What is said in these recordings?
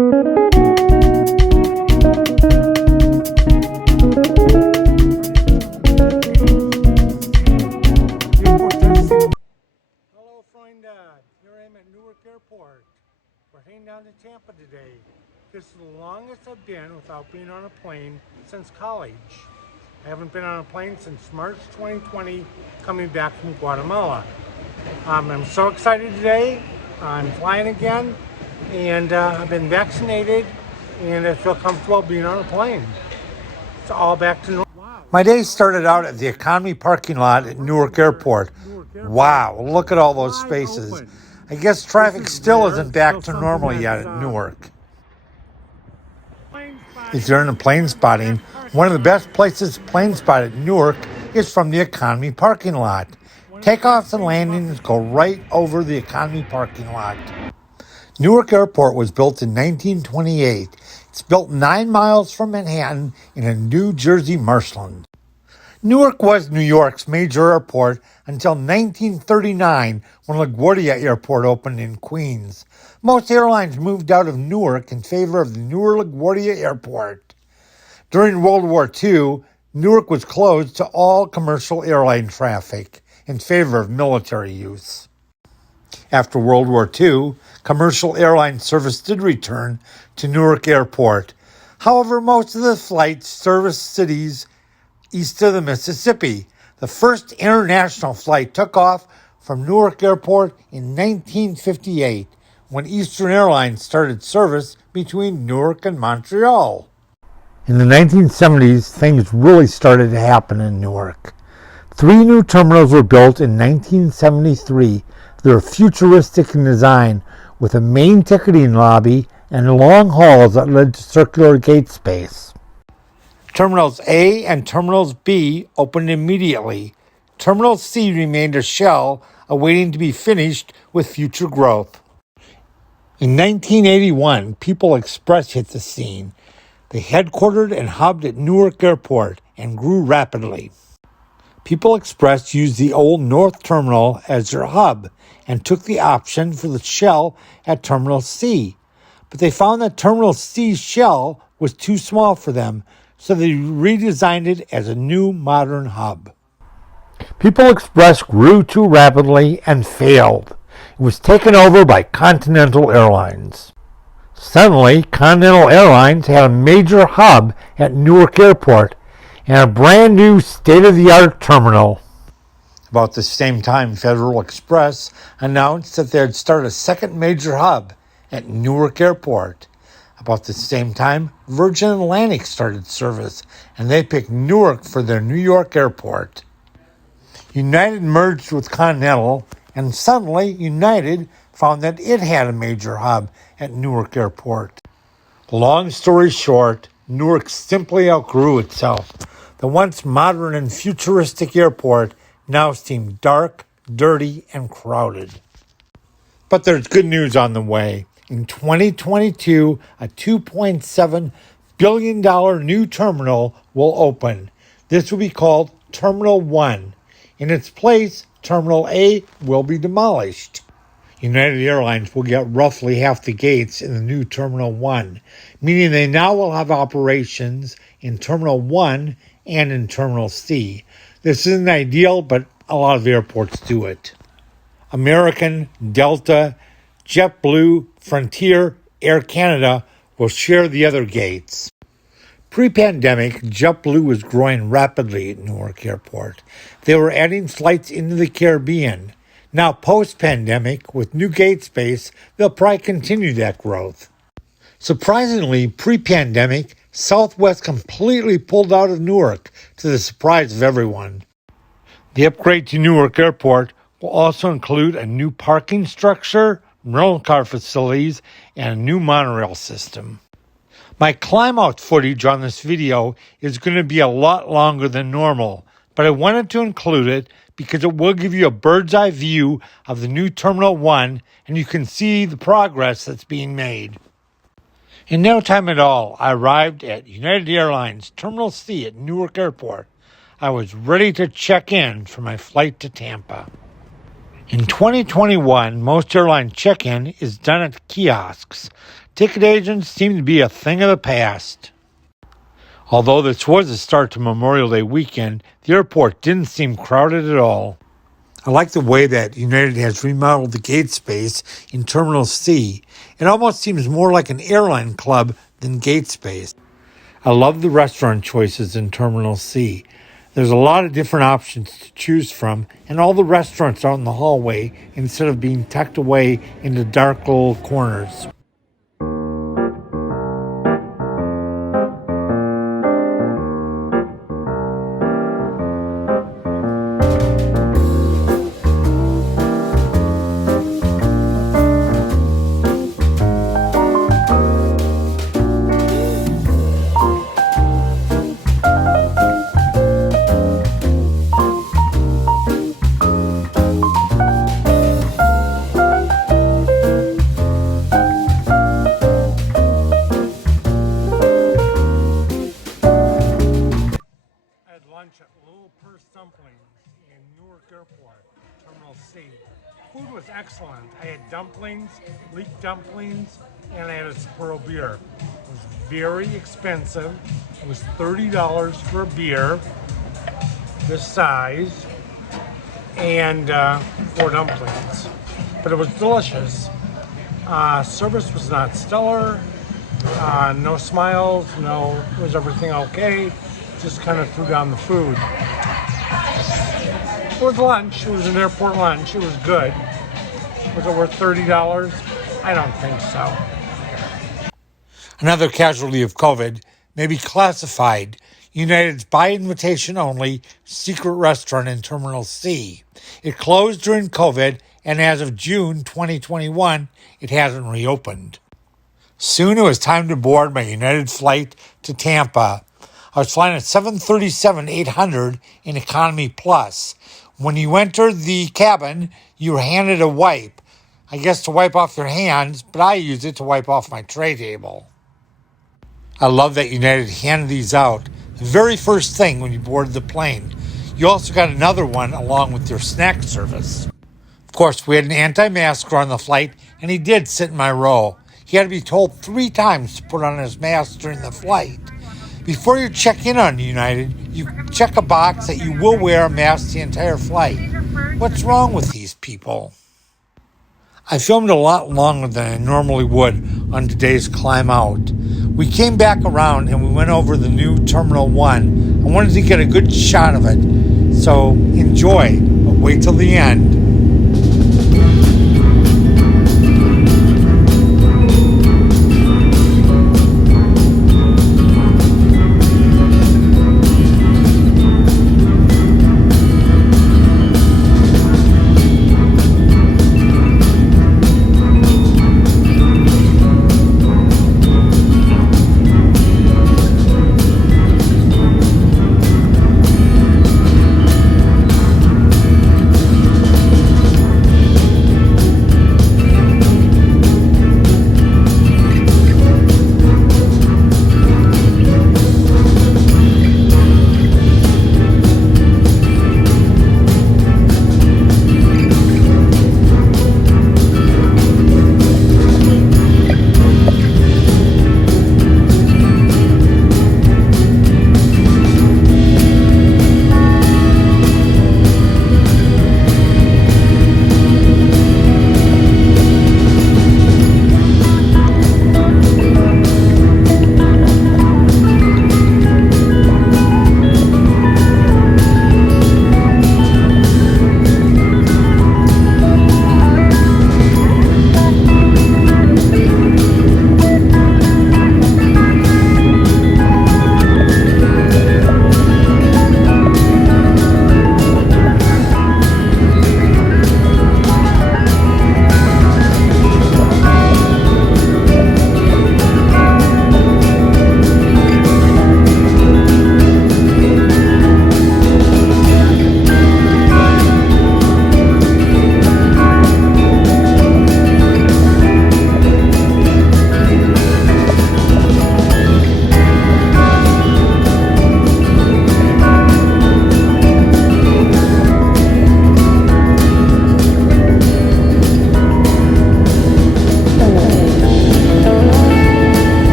Hello, friend. Here I am at Newark Airport. We're heading down to Tampa today. This is the longest I've been without being on a plane since college. I haven't been on a plane since March 2020, coming back from Guatemala. I'm so excited today. I'm flying again, and I've been vaccinated, and I feel comfortable being on a plane. It's all back to normal. My day started out at the economy parking lot at Newark Airport. Wow, look at all those spaces. I guess traffic still isn't back to normal yet at Newark. If you're into plane spotting, one of the best places to plane spot at Newark is from the economy parking lot. Takeoffs and landings go right over the economy parking lot. Newark Airport was built in 1928. It's built 9 miles from Manhattan in a New Jersey marshland. Newark was New York's major airport until 1939 when LaGuardia Airport opened in Queens. Most airlines moved out of Newark in favor of the newer LaGuardia Airport. During World War II, Newark was closed to all commercial airline traffic in favor of military use. After World War II, commercial airline service did return to Newark Airport. However, most of the flights serviced cities east of the Mississippi. The first international flight took off from Newark Airport in 1958 when Eastern Airlines started service between Newark and Montreal. In the 1970s, things really started to happen in Newark. 3 new terminals were built in 1973. They were futuristic in design, with a main ticketing lobby and long halls that led to circular gate space. Terminals A and Terminals B opened immediately. Terminal C remained a shell, awaiting to be finished with future growth. In 1981, People Express hit the scene. They headquartered and hubbed at Newark Airport and grew rapidly. People Express used the old North Terminal as their hub and took the option for the shell at Terminal C. But they found that Terminal C's shell was too small for them, so they redesigned it as a new modern hub. People Express grew too rapidly and failed. It was taken over by Continental Airlines. Suddenly, Continental Airlines had a major hub at Newark Airport and a brand new state-of-the-art terminal. About the same time, Federal Express announced that they'd start a second major hub at Newark Airport. About the same time, Virgin Atlantic started service, and they picked Newark for their New York airport. United merged with Continental, and suddenly United found that it had a major hub at Newark Airport. Long story short, Newark simply outgrew itself. The once modern and futuristic airport now seemed dark, dirty, and crowded. But there's good news on the way. In 2022, a $2.7 billion new terminal will open. This will be called Terminal 1. In its place, Terminal A will be demolished. United Airlines will get roughly half the gates in the new Terminal 1, meaning they now will have operations in Terminal 1 and in Terminal C. This isn't ideal, but a lot of airports do it. American, Delta, JetBlue, Frontier, Air Canada will share the other gates. Pre-pandemic, JetBlue was growing rapidly at Newark Airport. They were adding flights into the Caribbean. Now, post-pandemic, with new gate space, they'll probably continue that growth. Surprisingly, pre-pandemic, Southwest completely pulled out of Newark, to the surprise of everyone. The upgrade to Newark Airport will also include a new parking structure, rental car facilities, and a new monorail system. My climb-out footage on this video is going to be a lot longer than normal, but I wanted to include it because it will give you a bird's-eye view of the new Terminal 1, and you can see the progress that's being made. In no time at all, I arrived at United Airlines Terminal C at Newark Airport. I was ready to check in for my flight to Tampa. In 2021, most airline check-in is done at kiosks. Ticket agents seem to be a thing of the past. Although this was the start to Memorial Day weekend, the airport didn't seem crowded at all. I like the way that United has remodeled the gate space in Terminal C. It almost seems more like an airline club than gate space. I love the restaurant choices in Terminal C. There's a lot of different options to choose from, and all the restaurants are out in the hallway instead of being tucked away into dark little corners. Lunch at Little Purse Dumplings in Newark Airport, Terminal C. Food was excellent. I had dumplings, leek dumplings, and I had a Sapporo beer. It was very expensive. It was $30 for a beer, this size, and 4 dumplings. But it was delicious. Service was not stellar. No smiles, was everything okay? Just kind of threw down the food. It was lunch. It was an airport lunch. It was good. Was it worth $30? I don't think so. Another casualty of COVID may be classified. United's by invitation only secret restaurant in Terminal C. It closed during COVID, and as of June 2021, it hasn't reopened. Soon it was time to board my United flight to Tampa. I was flying at 737-800 in Economy Plus. When you entered the cabin, you were handed a wipe. I guess to wipe off your hands, but I used it to wipe off my tray table. I love that United handed these out the very first thing when you boarded the plane. You also got another one along with your snack service. Of course, we had an anti-masker on the flight, and he did sit in my row. He had to be told 3 times to put on his mask during the flight. Before you check in on United, you check a box that you will wear a mask the entire flight. What's wrong with these people? I filmed a lot longer than I normally would on today's climb out. We came back around and we went over the new Terminal 1. I wanted to get a good shot of it, so enjoy, but wait till the end.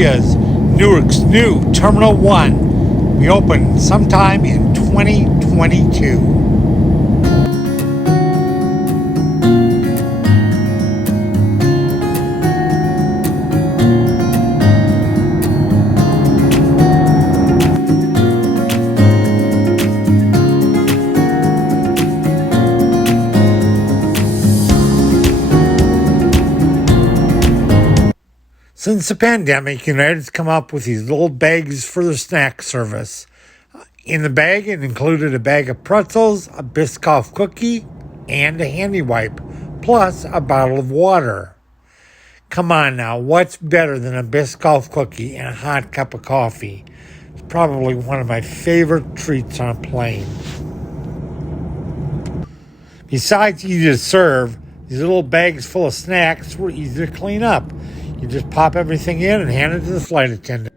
is Newark's new Terminal 1. We open sometime in 2022. Since the pandemic, United's come up with these little bags for their snack service. In the bag, it included a bag of pretzels, a Biscoff cookie, and a handy wipe, plus a bottle of water. Come on now, what's better than a Biscoff cookie and a hot cup of coffee? It's probably one of my favorite treats on a plane. Besides easy to serve, these little bags full of snacks were easy to clean up. You just pop everything in and hand it to the flight attendant.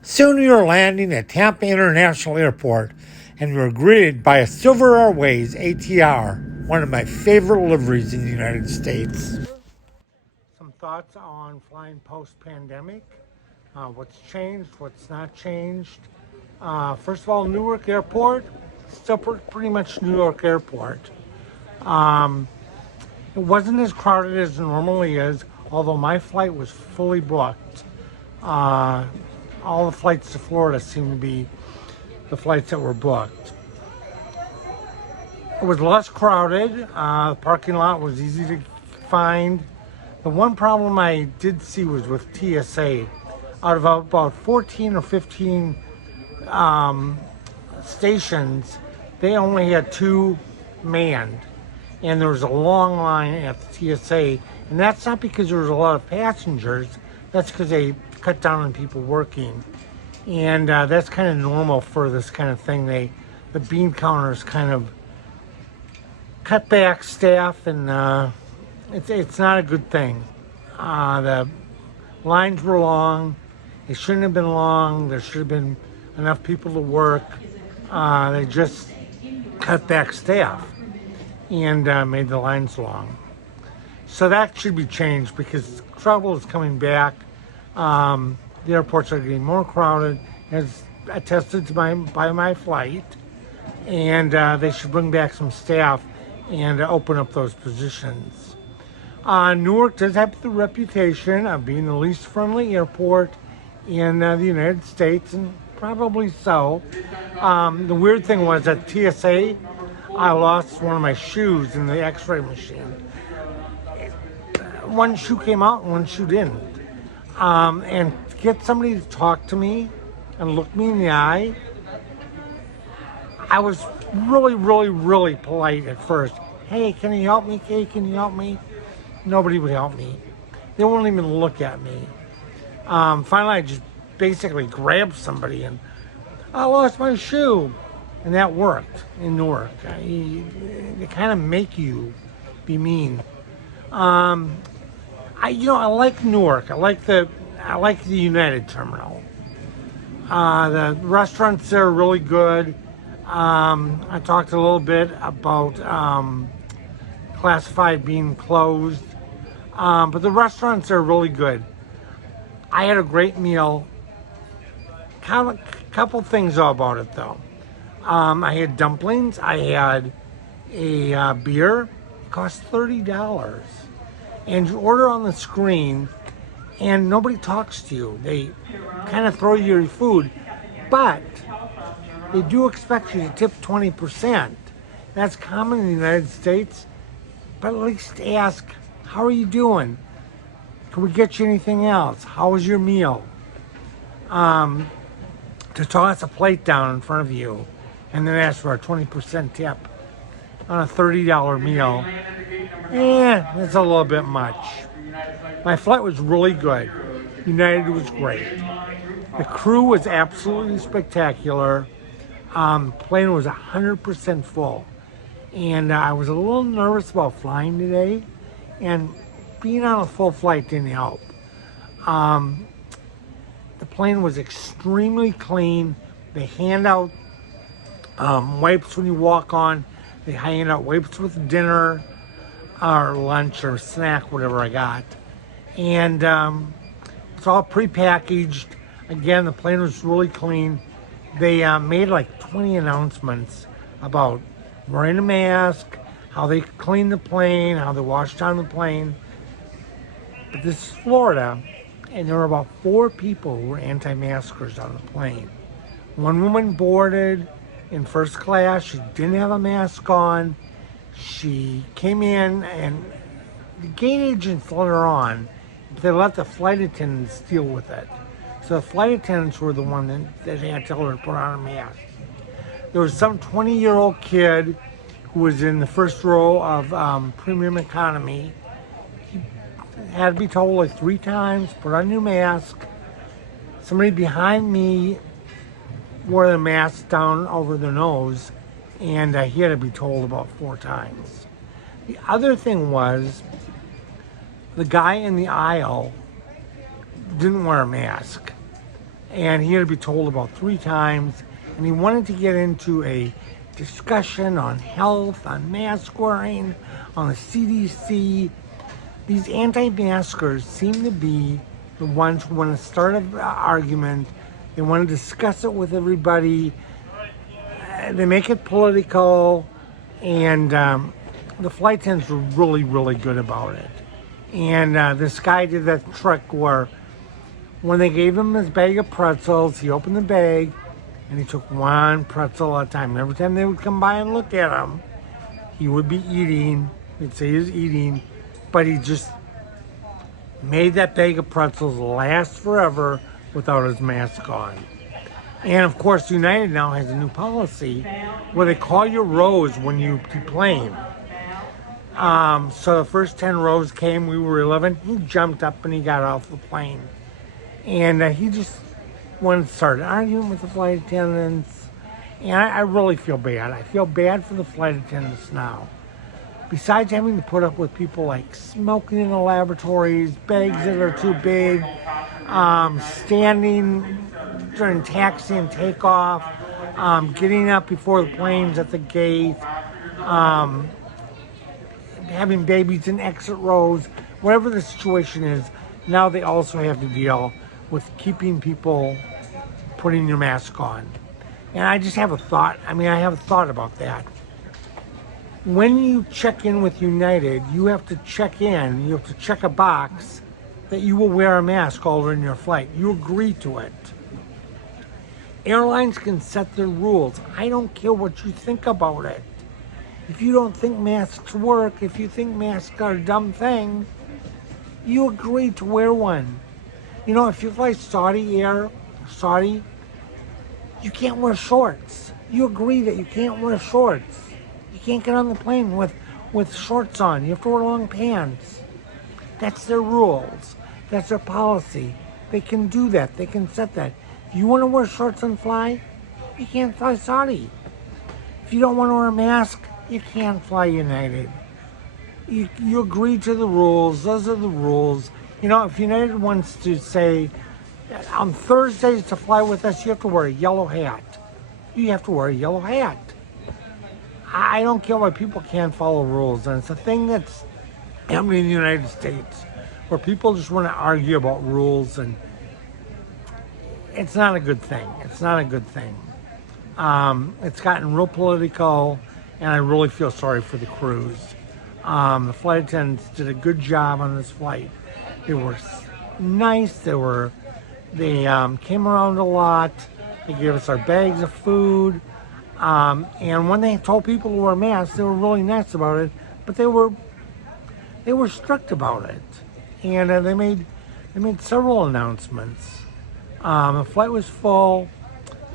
Soon we were landing at Tampa International Airport, and we were greeted by a Silver Airways ATR, one of my favorite liveries in the United States. Some thoughts on flying post-pandemic. What's changed, what's not changed. First of all, Newark Airport, still pretty much New York Airport. It wasn't as crowded as it normally is, although my flight was fully booked. All the flights to Florida seem to be the flights that were booked. It was less crowded. The parking lot was easy to find. The one problem I did see was with TSA. Out of about 14 or 15 stations, they only had 2 manned. And there was a long line at the TSA. And that's not because there was a lot of passengers. That's because they cut down on people working. And that's kind of normal for this kind of thing. The bean counters kind of cut back staff, and it's not a good thing. The lines were long. They shouldn't have been long. There should have been enough people to work. They just cut back staff and made the lines long. So that should be changed because travel is coming back. The airports are getting more crowded, as attested by my flight, and they should bring back some staff and open up those positions. Newark does have the reputation of being the least friendly airport in the United States, and probably so. The weird thing was at TSA, I lost one of my shoes in the x-ray machine. One shoe came out and one shoe didn't. And to get somebody to talk to me and look me in the eye, I was really, really, really polite at first. Hey, can you help me? Hey, can you help me? Nobody would help me. They won't even look at me. Finally, I just basically grabbed somebody and I lost my shoe. And that worked in Newark. They kind of make you be mean. I like Newark. I like the United Terminal. The restaurants there are really good. I talked a little bit about classified being closed, but the restaurants are really good. I had a great meal. Couple things about it though. I had dumplings. I had a beer. It cost $30. And you order on the screen, and nobody talks to you. They kind of throw you your food, but they do expect you to tip 20%. That's common in the United States, but at least ask, how are you doing? Can we get you anything else? How was your meal? To toss a plate down in front of you and then ask for a 20% tip on a $30 meal, that's a little bit much. My flight was really good. United was great. The crew was absolutely spectacular. Plane was 100% full. And I was a little nervous about flying today, and being on a full flight didn't help. The plane was extremely clean. They hand out wipes when you walk on. They hand out wipes with dinner or lunch or snack, whatever I got. And It's all prepackaged. Again, the plane was really clean. They made like 20 announcements about wearing a mask, how they clean the plane, how they wash down the plane. But this is Florida, and there were about 4 people who were anti-maskers on the plane. One woman boarded in first class. She didn't have a mask on. She came in, and the gate agents let her on, but they let the flight attendants deal with it. So the flight attendants were the one that had to tell her to put on a mask. There was some 20-year-old kid who was in the first row of premium economy. He had to be told like 3 times, put on your mask. Somebody behind me wore the mask down over their nose, and he had to be told about 4 times. The other thing was, the guy in the aisle didn't wear a mask, and he had to be told about 3 times, and he wanted to get into a discussion on health, on mask wearing, on the CDC. These anti-maskers seem to be the ones who want to start an argument. They want to discuss it with everybody. They make it political, and the flight attendants were really, really good about it. And this guy did that trick where when they gave him his bag of pretzels, he opened the bag and he took 1 pretzel at a time. Every time they would come by and look at him, he would be eating. He'd say he was eating, but he just made that bag of pretzels last forever without his mask on. And of course, United now has a new policy where they call you rows when you deplane. So the first 10 rows came, we were 11. He jumped up and he got off the plane. And he just wanted to start arguing with the flight attendants. And I really feel bad. I feel bad for the flight attendants now. Besides having to put up with people like smoking in the laboratories, bags that are too big, standing during taxi and takeoff, getting up before the plane's at the gate, having babies in exit rows, whatever the situation is, now they also have to deal with keeping people putting your mask on. And I just have a thought. I have a thought about that. When you check in with United, you have to check a box that you will wear a mask all during your flight. You agree to it. Airlines can set their rules. I don't care what you think about it. If you don't think masks work, if you think masks are a dumb thing, you agree to wear one. You know, if you fly Saudi, you can't wear shorts. You agree that you can't wear shorts. You can't get on the plane with shorts on. You have to wear long pants. That's their rules. That's their policy. They can do that. They can set that. If you want to wear shorts and fly, you can't fly Saudi. If you don't want to wear a mask, you can't fly United. You agree to the rules. Those are the rules. You know, if United wants to say, on Thursdays to fly with us, you have to wear a yellow hat. You have to wear a yellow hat. I don't care why people can't follow rules. And it's a thing that's happening in the United States, where people just want to argue about rules, and it's not a good thing. It's not a good thing. It's gotten real political, and I really feel sorry for the crews. The flight attendants did a good job on this flight. They were nice. They came around a lot. They gave us our bags of food. And when they told people to wear masks, they were really nice about it. But they were strict about it. And they made several announcements. The flight was full,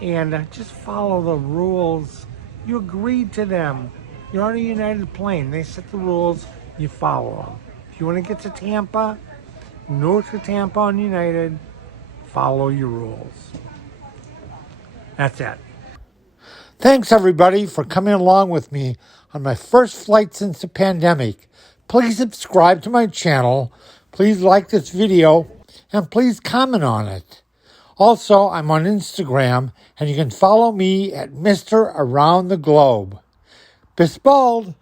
and just follow the rules. You agreed to them. You're on a United plane. They set the rules. You follow them. If you want to get to Tampa, Newark to Tampa on United, follow your rules. That's it. Thanks, everybody, for coming along with me on my first flight since the pandemic. Please subscribe to my channel. Please like this video, and please comment on it. Also, I'm on Instagram, and you can follow me at Mr. Around the Globe. Bis bald!